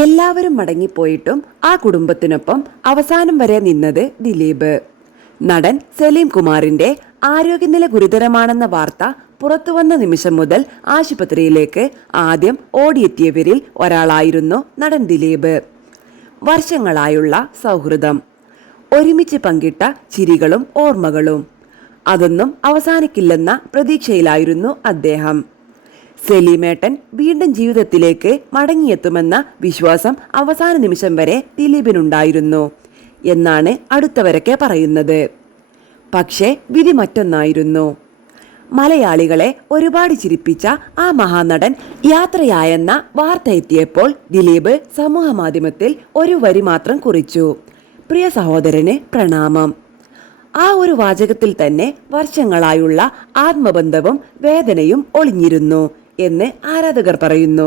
എല്ലാവരും മടങ്ങിപ്പോയിട്ടും ആ കുടുംബത്തിനൊപ്പം അവസാനം വരെ നിന്നത് ദിലീപ്. നടൻ സലീം കുമാറിന്റെ ആരോഗ്യനില ഗുരുതരമാണെന്ന വാർത്ത പുറത്തുവന്ന നിമിഷം മുതൽ ആശുപത്രിയിലേക്ക് ആദ്യം ഓടിയെത്തിയവരിൽ ഒരാളായിരുന്നു നടൻ ദിലീപ്. വർഷങ്ങളായുള്ള സൗഹൃദം, ഒരുമിച്ച് പങ്കിട്ട ചിരികളും ഓർമ്മകളും, അതൊന്നും അവസാനിക്കില്ലെന്ന പ്രതീക്ഷയിലായിരുന്നു അദ്ദേഹം. സലീമേട്ടൻ വീണ്ടും ജീവിതത്തിലേക്ക് മടങ്ങിയെത്തുമെന്ന വിശ്വാസം അവസാന നിമിഷം വരെ ദിലീപിനുണ്ടായിരുന്നു എന്നാണ് അടുത്തവരൊക്കെ പറയുന്നത്. പക്ഷേ വിധി മറ്റൊന്നായിരുന്നു. മലയാളികളെ ഒരുപാട് ചിരിപ്പിച്ച ആ മഹാനടൻ യാത്രയായെന്ന വാർത്ത എത്തിയപ്പോൾ ദിലീപ് സമൂഹ മാധ്യമത്തിൽ ഒരു വരി മാത്രം കുറിച്ചു: പ്രിയ സഹോദരന് പ്രണാമം. ആ ഒരു വാചകത്തിൽ തന്നെ വർഷങ്ങളായുള്ള ആത്മബന്ധവും വേദനയും ഒളിഞ്ഞിരുന്നു എന്ന് ആരാധകർ പറയുന്നു.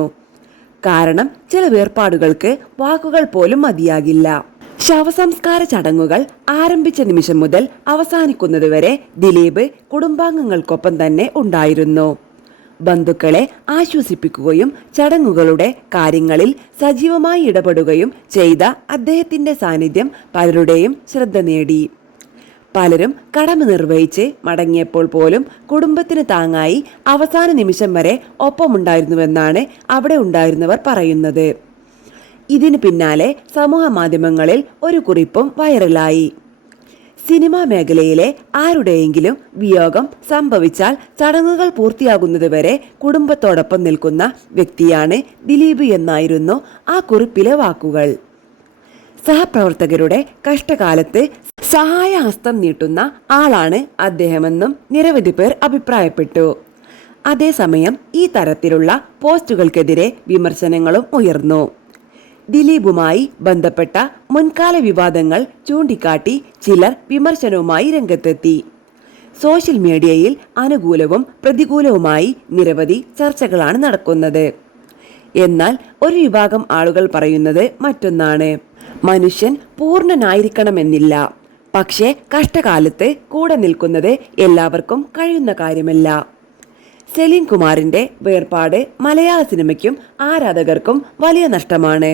കാരണം ചില വേർപാടുകൾക്ക് വാക്കുകൾ പോലും മതിയാകില്ല. ശവസംസ്കാര ചടങ്ങുകൾ ആരംഭിച്ച നിമിഷം മുതൽ അവസാനിക്കുന്നതുവരെ ദിലീപ് കുടുംബാംഗങ്ങൾക്കൊപ്പം തന്നെ ഉണ്ടായിരുന്നു. ബന്ധുക്കളെ ആശ്വസിപ്പിക്കുകയും ചടങ്ങുകളുടെ കാര്യങ്ങളിൽ സജീവമായി ഇടപെടുകയും ചെയ്ത അദ്ദേഹത്തിന്റെ സാന്നിധ്യം പലരുടെയും ശ്രദ്ധ നേടി. പലരും കടമ നിർവഹിച്ച് മടങ്ങിയപ്പോൾ പോലും കുടുംബത്തിന് താങ്ങായി അവസാന നിമിഷം വരെ ഒപ്പമുണ്ടായിരുന്നുവെന്നാണ് അവിടെ ഉണ്ടായിരുന്നവർ പറയുന്നത്. ഇതിന് പിന്നാലെ സമൂഹ മാധ്യമങ്ങളിൽ ഒരു കുറിപ്പും വൈറലായി. സിനിമാ മേഖലയിലെ ആരുടെയെങ്കിലും വിയോഗം സംഭവിച്ചാൽ ചടങ്ങുകൾ പൂർത്തിയാകുന്നതുവരെ കുടുംബത്തോടൊപ്പം നിൽക്കുന്ന വ്യക്തിയാണ് ദിലീപ് എന്നായിരുന്നു ആ കുറിപ്പിലെ വാക്കുകൾ. സഹപ്രവർത്തകരുടെ കഷ്ടകാലത്ത് സഹായഹസ്തം നീട്ടുന്ന ആളാണ് അദ്ദേഹമെന്നും നിരവധി പേർ അഭിപ്രായപ്പെട്ടു. അതേസമയം ഈ തരത്തിലുള്ള പോസ്റ്റുകൾക്കെതിരെ വിമർശനങ്ങളും ഉയർന്നു. ദിലീപുമായി ബന്ധപ്പെട്ട മുൻകാല വിവാദങ്ങൾ ചൂണ്ടിക്കാട്ടി ചിലർ വിമർശനവുമായി രംഗത്തെത്തി. സോഷ്യൽ മീഡിയയിൽ അനുകൂലവും പ്രതികൂലവുമായി നിരവധി ചർച്ചകളാണ് നടക്കുന്നത്. എന്നാൽ ഒരു വിഭാഗം ആളുകൾ പറയുന്നത് മറ്റൊന്നാണ്. മനുഷ്യൻ പൂർണ്ണനായിരിക്കണമെന്നില്ല, പക്ഷേ കഷ്ടകാലത്ത് കൂടെ നിൽക്കുന്നത് എല്ലാവർക്കും കഴിയുന്ന കാര്യമല്ല. സലീം കുമാറിന്റെ വേർപാട് മലയാള സിനിമയ്ക്കും ആരാധകർക്കും വലിയ നഷ്ടമാണ്.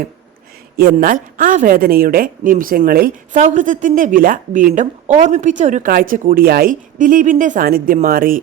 എന്നാൽ ആ വേദനയുടെ നിമിഷങ്ങളിൽ സൗഹൃദത്തിന്റെ വില വീണ്ടും ഓർമ്മിപ്പിച്ച ഒരു കാഴ്ച കൂടിയായി ദിലീപിന്റെ സാന്നിധ്യം മാറി.